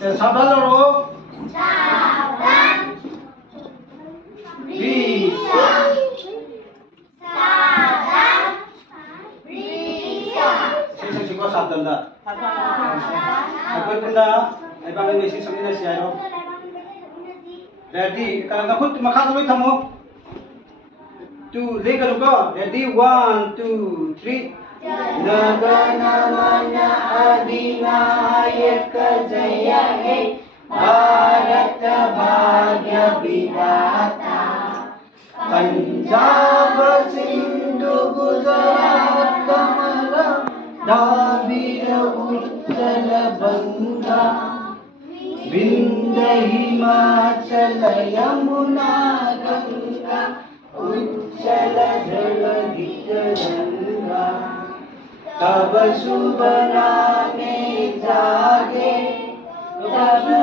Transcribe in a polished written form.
सावधान लड़ो। Siko sabdan da. Aku tunda, ay bang mesi samina siya ro. Ready, kalau nak pun makan dulu kamu. Two, lega luka. Ready, 1, 2, 3. Nagana mana adinayaka jaya he, Bharata bhagya vidata. Punjab Sindhu Gujarat Tamara Davira Uttara Banga Vindhya Himachala Yamuna Ganga Uchala Jalagita Ganga Tava Subha Name Jage Tava